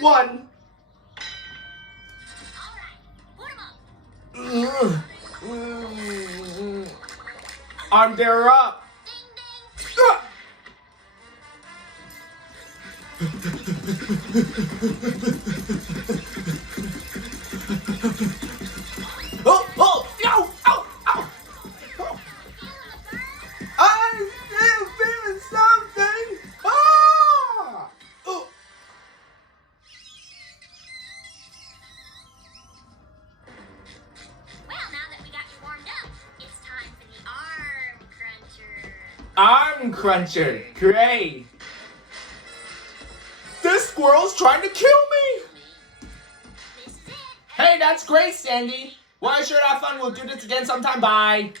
One. Arm bearer up. Oh, oh, ow, ow, ow. Oh. I'm feeling something. Ah! Oh. Well, now that we got you warmed up, it's time for the arm cruncher. Arm cruncher, great. This squirrel's trying to kill me. This is it. Hey, that's great, Sandy. Well, I sure have fun. We'll do this again sometime. Bye.